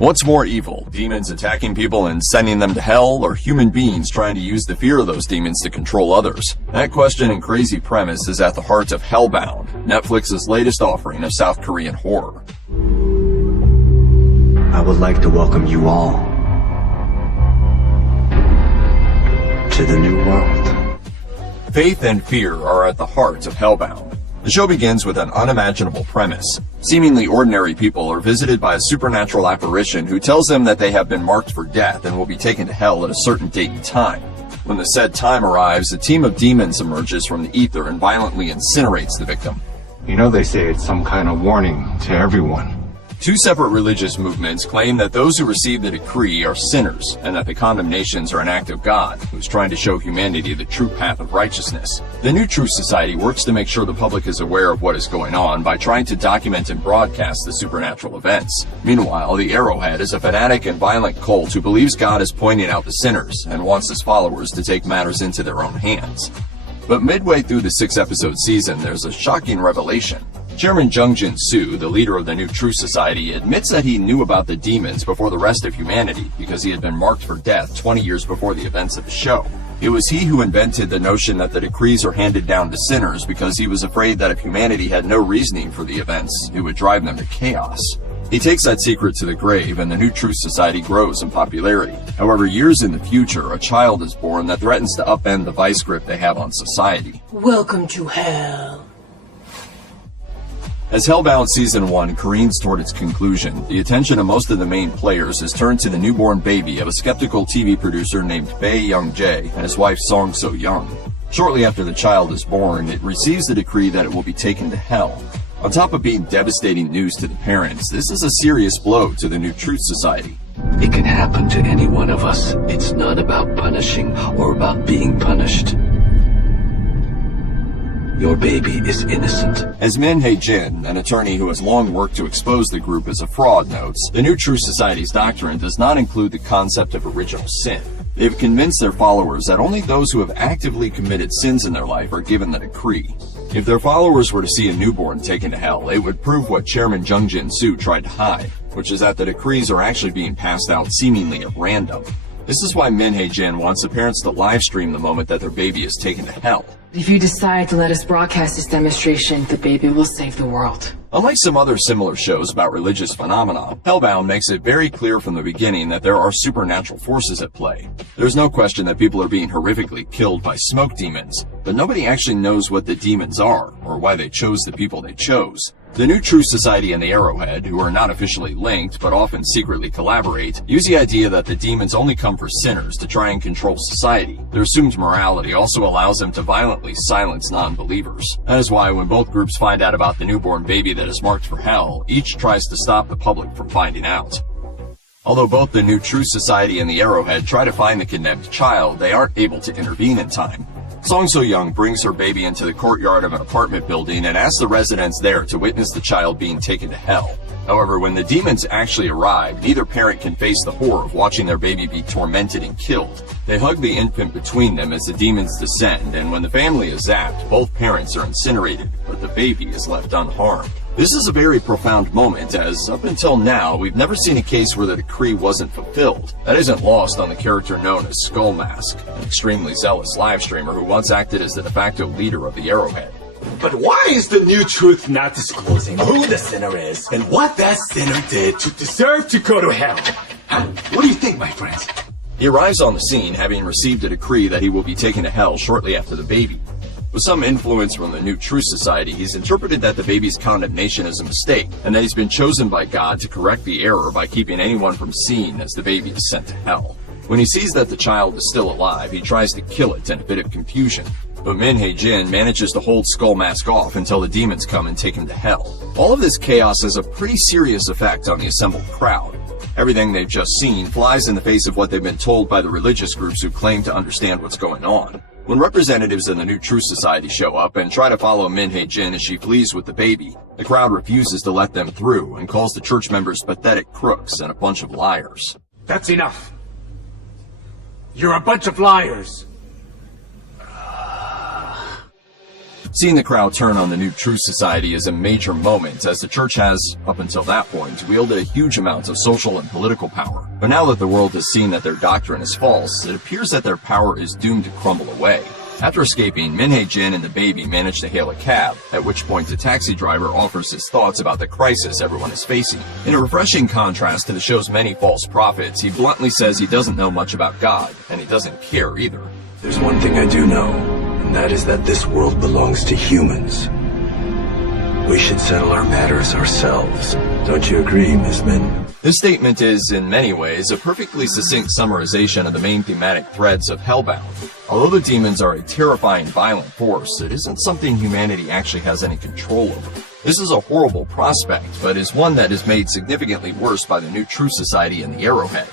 What's more evil, demons attacking people and sending them to hell, or human beings trying to use the fear of those demons to control others? That question and crazy premise is at the heart of Hellbound, Netflix's latest offering of South Korean horror. I would like to welcome you all to the new world. Faith and fear are at the heart of Hellbound. The show begins with an unimaginable premise. Seemingly ordinary people are visited by a supernatural apparition who tells them that they have been marked for death and will be taken to hell at a certain date and time. When the said time arrives, a team of demons emerges from the ether and violently incinerates the victim. You know they say it's some kind of warning to everyone. Two separate religious movements claim that those who receive the decree are sinners, and that the condemnations are an act of God, who's trying to show humanity the true path of righteousness. The New Truth Society works to make sure the public is aware of what is going on by trying to document and broadcast the supernatural events. Meanwhile, the Arrowhead is a fanatic and violent cult who believes God is pointing out the sinners, and wants his followers to take matters into their own hands. But midway through the 6-episode season, there's a shocking revelation. Chairman Jung Jin-soo, the leader of the New Truth Society, admits that he knew about the demons before the rest of humanity because he had been marked for death 20 years before the events of the show. It was he who invented the notion that the decrees are handed down to sinners because he was afraid that if humanity had no reasoning for the events, it would drive them to chaos. He takes that secret to the grave, and the New Truth Society grows in popularity. However, years in the future, a child is born that threatens to upend the vice grip they have on society. Welcome to hell. As Hellbound Season 1 careens toward its conclusion, the attention of most of the main players is turned to the newborn baby of a skeptical TV producer named Bae Young-jae and his wife Song So-young. Shortly after the child is born, it receives the decree that it will be taken to hell. On top of being devastating news to the parents, this is a serious blow to the New Truth Society. It can happen to any one of us. It's not about punishing or about being punished. Your baby is innocent. As Min Hae-jin, an attorney who has long worked to expose the group as a fraud, notes, the New Truth Society's doctrine does not include the concept of original sin. They've convinced their followers that only those who have actively committed sins in their life are given the decree. If their followers were to see a newborn taken to hell, it would prove what Chairman Jung Jin-soo tried to hide, which is that the decrees are actually being passed out seemingly at random. This is why Min Hae-jin wants the parents to live stream the moment that their baby is taken to hell. If you decide to let us broadcast this demonstration, the baby will save the world. Unlike some other similar shows about religious phenomena, Hellbound makes it very clear from the beginning that there are supernatural forces at play. There's no question that people are being horrifically killed by smoke demons, but nobody actually knows what the demons are, or why they chose the people they chose. The New Truth Society and the Arrowhead, who are not officially linked but often secretly collaborate, use the idea that the demons only come for sinners to try and control society. Their assumed morality also allows them to violently silence non-believers. That is why when both groups find out about the newborn baby that is marked for hell, each tries to stop the public from finding out. Although both the New Truth Society and the Arrowhead try to find the condemned child, they aren't able to intervene in time. Song So-young brings her baby into the courtyard of an apartment building and asks the residents there to witness the child being taken to hell. However, when the demons actually arrive, neither parent can face the horror of watching their baby be tormented and killed. They hug the infant between them as the demons descend, and when the family is zapped, both parents are incinerated, but the baby is left unharmed. This is a very profound moment, as up until now, we've never seen a case where the decree wasn't fulfilled. That isn't lost on the character known as Skull Mask, an extremely zealous live streamer who once acted as the de facto leader of the Arrowhead. But why is the New Truth not disclosing who the sinner is and what that sinner did to deserve to go to hell? Huh? What do you think, my friends? He arrives on the scene having received a decree that he will be taken to hell shortly after the baby. With some influence from the New Truth Society, he's interpreted that the baby's condemnation is a mistake, and that he's been chosen by God to correct the error by keeping anyone from seeing as the baby is sent to hell. When he sees that the child is still alive, he tries to kill it in a bit of confusion. But Min Hae-jin manages to hold Skull Mask off until the demons come and take him to hell. All of this chaos has a pretty serious effect on the assembled crowd. Everything they've just seen flies in the face of what they've been told by the religious groups who claim to understand what's going on. When representatives of the New Truth Society show up and try to follow Min Hae-jin as she flees with the baby, the crowd refuses to let them through and calls the church members pathetic crooks and a bunch of liars. That's enough. You're a bunch of liars. Seeing the crowd turn on the new Truth Society is a major moment, as the church has, up until that point, wielded a huge amount of social and political power. But now that the world has seen that their doctrine is false, it appears that their power is doomed to crumble away. After escaping, Min-Hae-jin and the baby manage to hail a cab, at which point the taxi driver offers his thoughts about the crisis everyone is facing. In a refreshing contrast to the show's many false prophets, he bluntly says he doesn't know much about God, and he doesn't care either. There's one thing I do know, and that is that this world belongs to humans. We should settle our matters ourselves. Don't you agree, Miss Min? This statement is, in many ways, a perfectly succinct summarization of the main thematic threads of Hellbound. Although the demons are a terrifying, violent force, it isn't something humanity actually has any control over. This is a horrible prospect, but is one that is made significantly worse by the new Truth Society and the Arrowhead.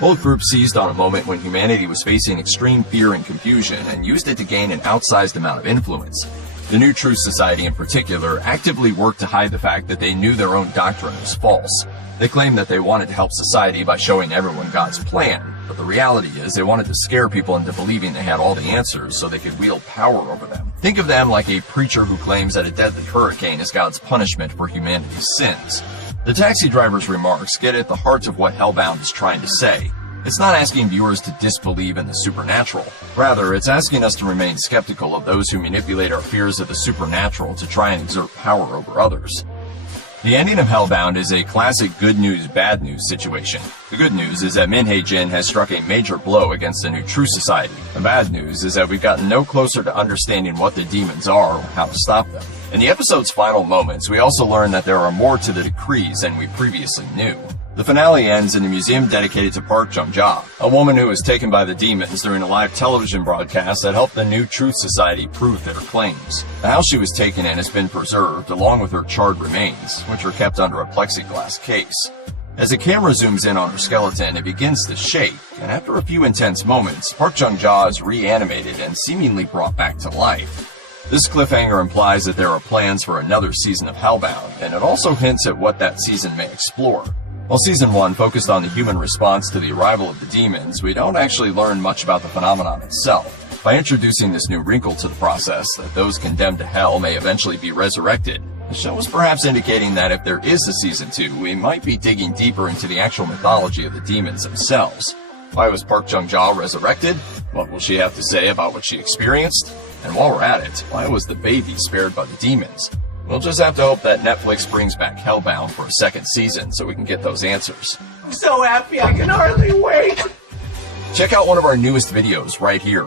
Both groups seized on a moment when humanity was facing extreme fear and confusion and used it to gain an outsized amount of influence. The new Truth Society in particular actively worked to hide the fact that they knew their own doctrine was false. They claimed that they wanted to help society by showing everyone God's plan, but the reality is they wanted to scare people into believing they had all the answers so they could wield power over them. Think of them like a preacher who claims that a deadly hurricane is God's punishment for humanity's sins. The taxi driver's remarks get at the heart of what Hellbound is trying to say. It's not asking viewers to disbelieve in the supernatural. Rather, it's asking us to remain skeptical of those who manipulate our fears of the supernatural to try and exert power over others. The ending of Hellbound is a classic good news, bad news situation. The good news is that Min-Hae-jin has struck a major blow against the new Truth Society. The bad news is that we've gotten no closer to understanding what the demons are or how to stop them. In the episode's final moments, we also learn that there are more to the decrees than we previously knew. The finale ends in a museum dedicated to Park Jung-ja, a woman who was taken by the demons during a live television broadcast that helped the new Truth Society prove their claims. The house she was taken in has been preserved, along with her charred remains, which are kept under a plexiglass case. As the camera zooms in on her skeleton, it begins to shake, and after a few intense moments, Park Jung-ja is reanimated and seemingly brought back to life. This cliffhanger implies that there are plans for another season of Hellbound, and it also hints at what that season may explore. While Season 1 focused on the human response to the arrival of the demons, we don't actually learn much about the phenomenon itself. By introducing this new wrinkle to the process, that those condemned to hell may eventually be resurrected, the show is perhaps indicating that if there is a Season 2, we might be digging deeper into the actual mythology of the demons themselves. Why was Park Jung-ja resurrected? What will she have to say about what she experienced? And while we're at it, why was the baby spared by the demons? We'll just have to hope that Netflix brings back Hellbound for a second season so we can get those answers. I'm so happy I can hardly wait! Check out one of our newest videos right here.